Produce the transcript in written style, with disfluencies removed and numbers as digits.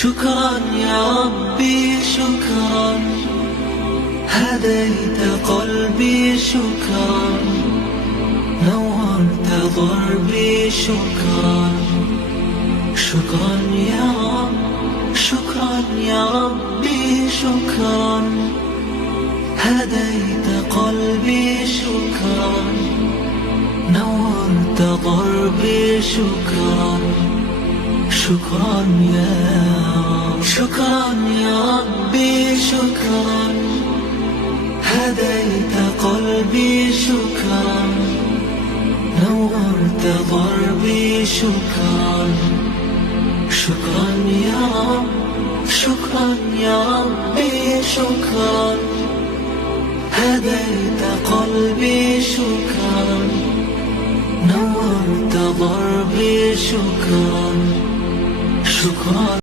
شكرا يا ربي شكرا، هديت قلبي شكرا، نورت ضربي شكرا. شكرا يا رب، شكرا يا ربي شكرا، هديت قلبي شكرا، نورت ضربي شكرا. شكرا يا رب، شكرا يا ربي شكرا، هديت قلبي شكرا، نورت ضربي شكرا. شكرا يا رب، شكرا يا ربي شكرا، هديت قلبي شكرا، نورت ضربي شكرا. شكرا.